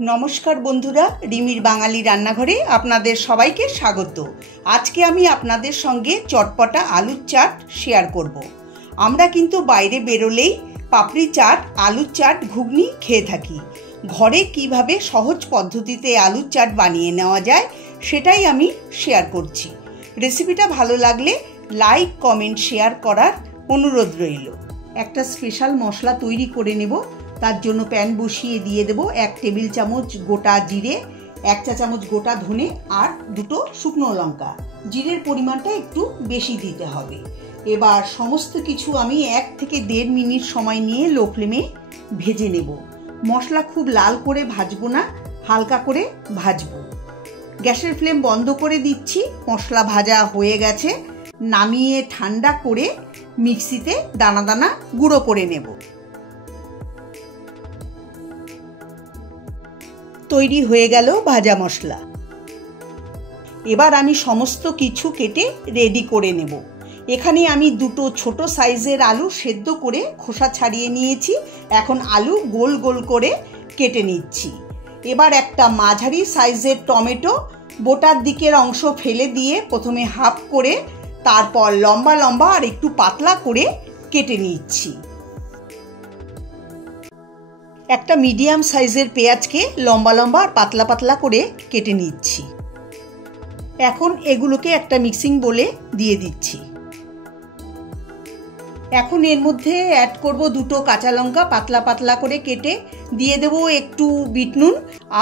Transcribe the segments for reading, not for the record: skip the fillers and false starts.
নমস্কার বন্ধুরা, রিমির বাঙালি রান্নাঘরে আপনাদের সবাইকে স্বাগত। আজকে আমি আপনাদের সঙ্গে চটপটা আলুর চাট শেয়ার করব। আমরা কিন্তু বাইরে বেরোলেই পাপড়ি চাট, আলুর চাট, ঘুগনি খেয়ে থাকি। ঘরে কিভাবে সহজ পদ্ধতিতে আলুর চাট বানিয়ে নেওয়া যায় সেটাই আমি শেয়ার করছি। রেসিপিটা ভালো লাগলে লাইক, কমেন্ট, শেয়ার করার অনুরোধ রইল। একটা স্পেশাল মশলা তৈরি করে নেব। তার জন্য প্যান বসিয়ে দিয়ে দেব 1 টেবিল চামচ গোটা জিরে, 1 চা চামচ গোটা ধনে আর 2টো শুকনো লঙ্কা। জিরের পরিমাণটা একটু বেশি দিতে হবে। এবার সমস্ত কিছু আমি 1 থেকে 1.5 মিনিট সময় নিয়ে লো ফ্লেমে ভেজে নেব। মশলা খুব লাল করে ভাজবো না, হালকা করে ভাজবো। গ্যাসের ফ্লেম বন্ধ করে দিচ্ছি। মশলা ভাজা হয়ে গেছে। নামিয়ে ঠান্ডা করে মিক্সিতে দানা দানা গুঁড়ো করে নেব। তৈরি হয়ে গেল ভাজা মশলা। এবার আমি সমস্ত কিছু কেটে রেডি করে নেব। এখানে আমি 2টো ছোট সাইজের আলু সেদ্ধ করে খোসা ছাড়িয়ে নিয়েছি। এখন আলু গোল গোল করে কেটে নিচ্ছি। এবার একটা মাঝারি সাইজের টমেটো বোটার দিকের অংশ ফেলে দিয়ে প্রথমে হাফ করে, তারপর লম্বা লম্বা আর একটু পাতলা করে কেটে নিচ্ছি। একটা মিডিয়াম সাইজের পেঁয়াজকে লম্বা লম্বা আর পাতলা পাতলা করে কেটে নিচ্ছি। এখন এগুলোকে একটা মিক্সিং বোলে দিয়ে দিচ্ছি। এখন এর মধ্যে অ্যাড করব 2টো কাঁচা লঙ্কা পাতলা পাতলা করে কেটে, দিয়ে দেব একটু বিট নুন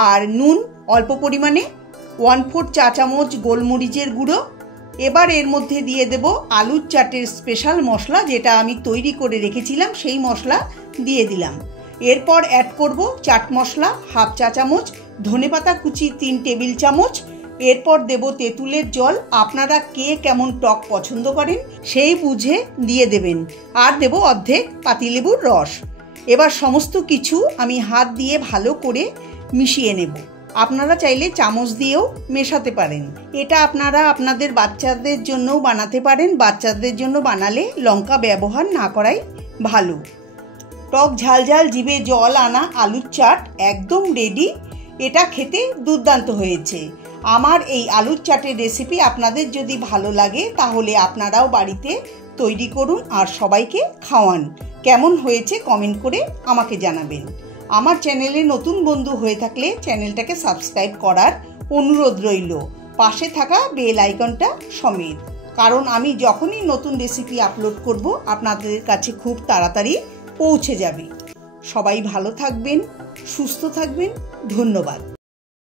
আর নুন অল্প পরিমাণে, 1/4 চা চামচ গোলমরিচের গুঁড়ো। এবার এর মধ্যে দিয়ে দেব আলুর চাটের স্পেশাল মশলা, যেটা আমি তৈরি করে রেখেছিলাম, সেই মশলা দিয়ে দিলাম। এরপর অ্যাড করব চাট মশলা 1/2 চা চামচ, ধনেপাতা কুচি 3 টেবিল চামচ। এরপর দেব তেঁতুলের জল। আপনারা কে কেমন টক পছন্দ করেন সেই বুঝে দিয়ে দেবেন। আর দেব অর্ধেক পাতিলেবুর রস। এবার সমস্ত কিছু আমি হাত দিয়ে ভালো করে মিশিয়ে নেব। আপনারা চাইলে চামচ দিয়েও মেশাতে পারেন। এটা আপনারা আপনাদের বাচ্চাদের জন্যও বানাতে পারেন। বাচ্চাদের জন্য বানালে লঙ্কা ব্যবহার না করাই ভালো। টক ঝাল ঝাল জিভে জল আনা আলুর চাট একদম রেডি। এটা খেতে দুর্দান্ত হয়েছে। আমার এই আলুর চাটের রেসিপি আপনাদের যদি ভালো লাগে তাহলে আপনারাও বাড়িতে তৈরি করুন আর সবাইকে খাওয়ান। কেমন হয়েছে কমেন্ট করে আমাকে জানাবেন। আমার চ্যানেলে নতুন বন্ধু হয়ে থাকলে চ্যানেলটাকে সাবস্ক্রাইব করার অনুরোধ রইল, পাশে থাকা বেল আইকনটা সমেত। কারণ আমি যখনই নতুন রেসিপি আপলোড করব আপনাদের কাছে খুব তাড়াতাড়ি পৌঁছে যাবে। সবাই ভালো থাকবেন, সুস্থ থাকবেন। ধন্যবাদ।